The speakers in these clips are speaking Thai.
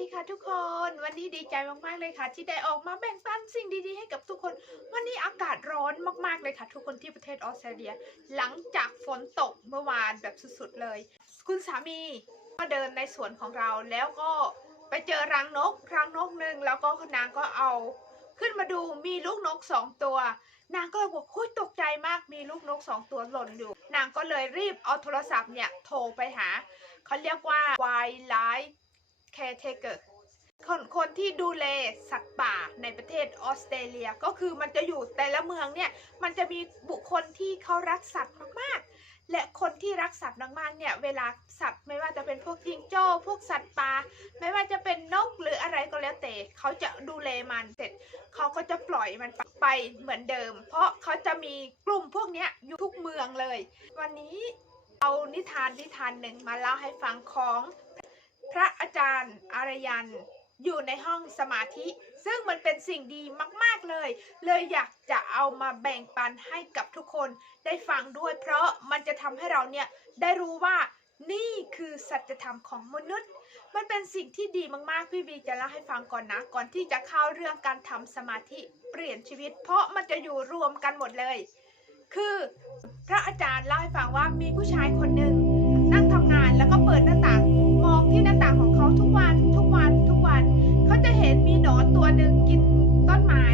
ดีค่ะทุกคน วันนี้ดีใจมากๆเลยค่ะ ที่ได้ออกมาแบ่งปันสิ่งดีๆให้กับทุกคน วันนี้อากาศร้อนมากๆเลยค่ะ ทุกคนที่ประเทศออสเตรเลีย หลังจากฝนตกเมื่อวานแบบสุดๆเลย คุณสามีก็เดินในสวนของเราแล้วก็ไปเจอรังนกรังนกหนึ่งแล้วก็นางก็เอาขึ้นมาดูมีลูกนกสองตัว นางก็เลยบอกคุยตกใจมากมีลูกนกสองตัวหล่นอยู่ นางก็เลยรีบเอาโทรศัพท์เนี่ยโทรไปหา เขาเรียกว่า wildlife caretaker คนคนที่ดูแลสัตว์ป่าในประเทศออสเตรเลียก็คือมันจะอยู่แต่ละเมืองเนี่ย มันจะมีบุคคลที่เขารักสัตว์มากๆ และคนที่รักสัตว์มากๆเนี่ยเวลาสัตว์ไม่ว่าจะเป็นพวกจิงโจ้พวกสัตว์ป่าไม่ว่าจะเป็นนกหรืออะไรก็แล้วแต่เขาจะดูแลมันเสร็จเขาก็จะปล่อยมันไปเหมือนเดิม เพราะเขาจะมีกลุ่มพวกนี้อยู่ทุกเมืองเลย วันนี้เอานิทานนิทานหนึ่งมาเล่าให้ฟังของ พระอาจารย์อารยัน อยู่ในห้องสมาธิ ซึ่งมันเป็นสิ่งดีมากๆเลย เลยอยากจะเอามาแบ่งปันให้กับทุกคนได้ฟังด้วย เพราะมันจะทำให้เราเนี่ยได้รู้ว่านี่คือสัจธรรมของมนุษย์ มันเป็นสิ่งที่ดีมากๆ พี่บีจะเล่าให้ฟังก่อนนะ ก่อนที่จะเข้าเรื่องการทำสมาธิเปลี่ยนชีวิต เพราะมันจะอยู่รวมกันหมดเลย คือพระอาจารย์เล่าให้ฟังว่ามีผู้ชายคนหนึ่ง ที่หน้าต่างของเขาทุกวันทุกวันทุกวัน เขาจะเห็นมีหนอนตัวหนึ่งกินต้นไม้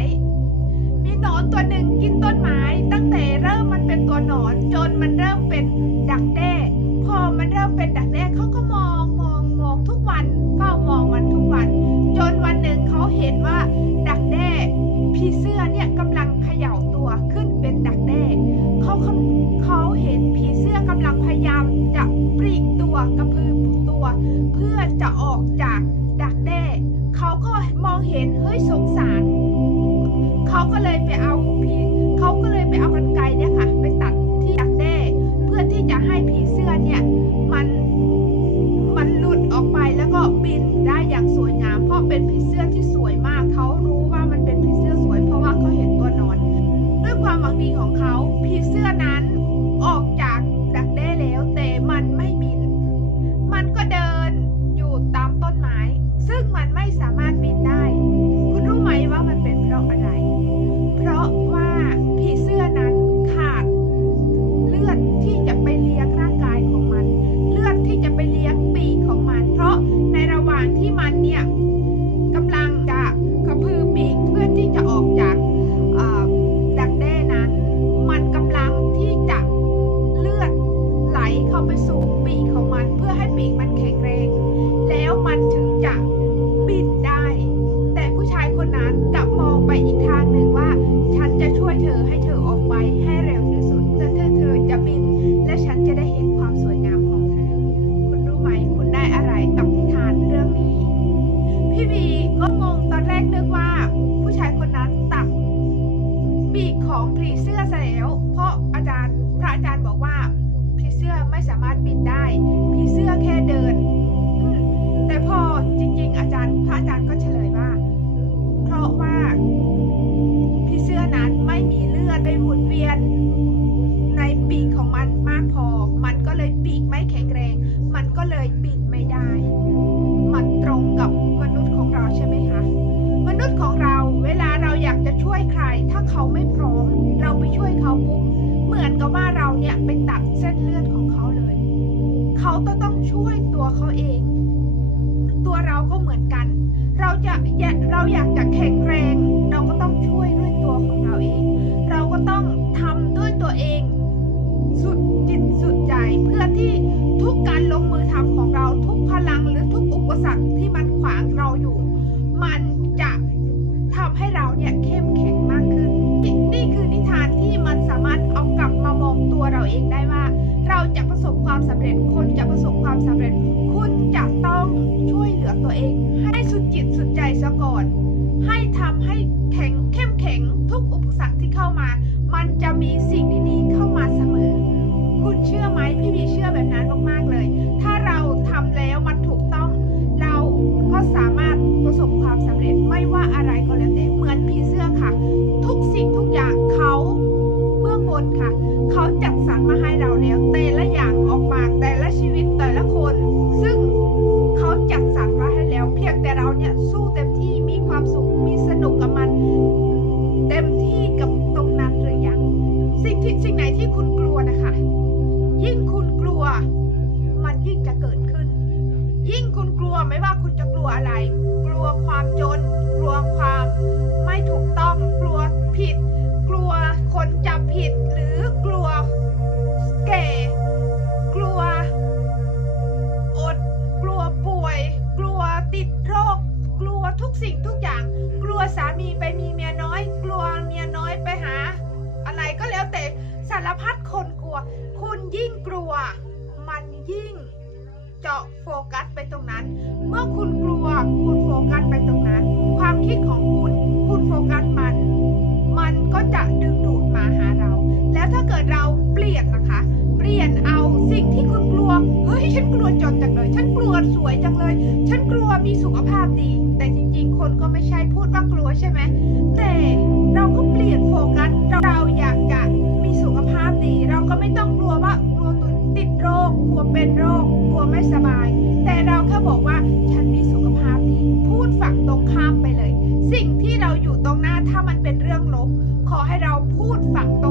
มีหนอนตัวหนึ่งกินต้นไม้ ตั้งแต่เริ่มมันเป็นตัวหนอนจนมันเริ่มเป็นดักแด้พอมันเริ่มเป็นดักแด้เขาก็มองมองมองทุกวันเฝ้ามองมันทุกวัน จนวันหนึ่งเขาเห็นว่าดักแด้ผีเสื้อเนี่ยกำลังเขย่าตัวขึ้นเป็นดักแด้เขาเขาเห็นผีเสื้อกำลังพยายามจะปลีกตัวกระพือ เพื่อจะออกจาก งอาจารย์พระอาจารย์ก็เฉลยว่า เพราะว่าผีเสื้อนั้นไม่มีเลือดไปหมุนเวียน ในปีกของมันมากพอ มันก็เลยปีกไม่แข็งแรง มันก็เลยบินไม่ได้ มันตรงกับมนุษย์ของเราใช่ไหมคะ มนุษย์ของเราเวลาเราอยากจะช่วยใคร ถ้าเขาไม่พร้อม เราไปช่วยเขาปุ๊บเหมือนกับว่าเราเนี่ยไปตัดเส้นเลือดของเขาเลย เขาต้องต้องช่วยตัวเขาเอง จะเราอยากจะ คุณจะกลัวอะไร กลัวความจน กลัวความไม่ถูกต้อง กลัวผิด กลัวคนจับผิด หรือกลัวแก่กลัว อด กลัวป่วย กลัวติดโรค กลัวทุกสิ่งทุกอย่าง กลัวสามีไปมีเมียน้อย กลัวเมียน้อยไปหา อะไรก็แล้วแต่สารพัดคนกลัว คุณยิ่งกลัว เจาะโฟกัสไปตรงนั้น เมื่อคุณกลัวคุณโฟกัสไปตรงนั้น ความคิดของคุณ คุณโฟกัสมัน มันก็จะดึงดูดมาหาเรา แล้วถ้าเกิดเราเปลี่ยนนะคะ เปลี่ยนเอาสิ่งที่คุณกลัว เฮ้ยฉันกลัวจนจังเลย ฉันกลัวสวยจังเลย ฉันกลัวมีสุขภาพดี แต่จริงๆ คนก็ไม่ใช่พูดว่ากลัวใช่ไหมแต่เราก็เปลี่ยนโฟกัส เราอยากจะมีสุขภาพดี เราก็ไม่ต้องกลัวว่ากลัวติ ติดโรคกลัวเป็นโรคกลัวไม่สบาย แต่เราแค่บอกว่าฉันมีสุขภาพดี พูดฝั่งตรงข้ามไปเลย สิ่งที่เราอยู่ตรงหน้าถ้ามันเป็นเรื่องลบขอให้เราพูดฝั่งตรง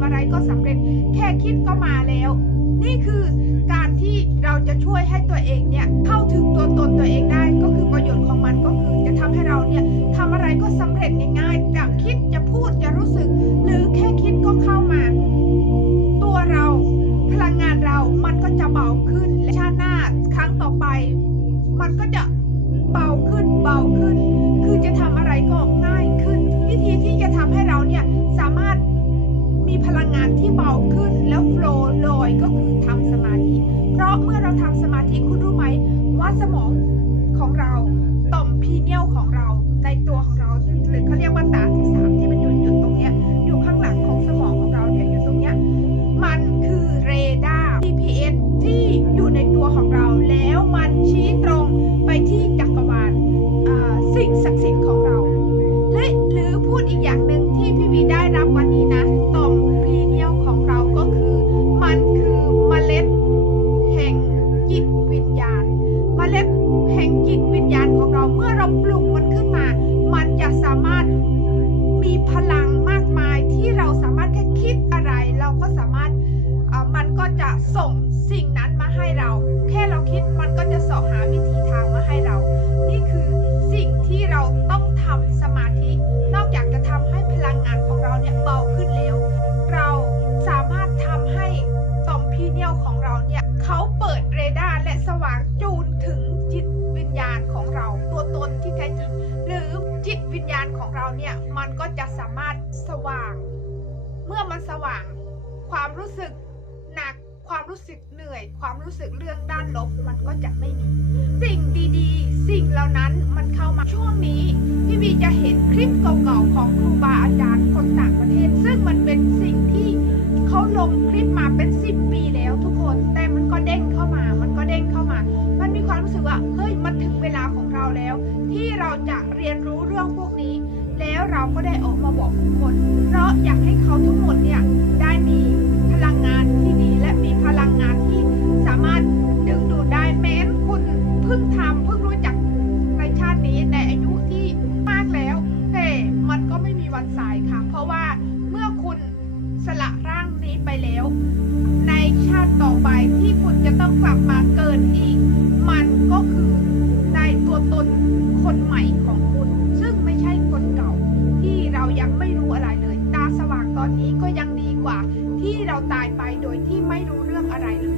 ง่าอะไรก็สำเร็จแค่คิดก็มาแล้ว นี่คือการที่เราจะช่วยให้ตัวเองเนี่ยเข้าถึงตัวตนตัวเองได้ ก็คือประโยชน์ของมันก็คือจะทำให้เราเนี่ยทำอะไรก็สำเร็จง่ายๆจะคิดจะพูดจะรู้สึก หรือแค่คิดก็เข้ามา ตัวเราพลังงานเรามันก็จะเบาขึ้นและชาติหน้าครั้งต่อไป มันก็จะเบาขึ้นเบาขึ้น คือจะทำอะไรก็ง่ายขึ้นวิธีที่ เราปลูกมันขึ้นมา มันจะสามารถมีพลังมากมายที่เราสามารถแค่คิดอะไร เราก็สามารถอ่ามันก็จะส่งสิ่งนั้นมาให้เรา รู้สึกหนัก ความรู้สึกเหนื่อย ความรู้สึกเรื่องด้านลบมันก็จะไม่มี สิ่งดีๆ สิ่งเหล่านั้นมันเข้ามาช่วงนี้พี่วีจะเห็นคลิปเก่าๆของครูบาอาจารย์คนต่างประเทศ ซึ่งมันเป็นสิ่งที่เขาลงคลิปมาเป็นสิบปีแล้วทุกคน แต่มันก็เด้งเข้ามา มันก็เด้งเข้ามา มันมีความรู้สึกว่าเฮ้ยมันถึงเวลาของเราแล้ว ที่เราจะเรียนรู้เรื่องพวกนี้ แล้วเราก็ได้ออกมาบอกทุกคน เพราะอยาก คนใหม่ของคุณ ซึ่งไม่ใช่คนเก่า ที่เรายังไม่รู้อะไรเลย ตาสว่างตอนนี้ก็ยังดีกว่า ที่เราตายไปโดยที่ไม่รู้เรื่องอะไรเลย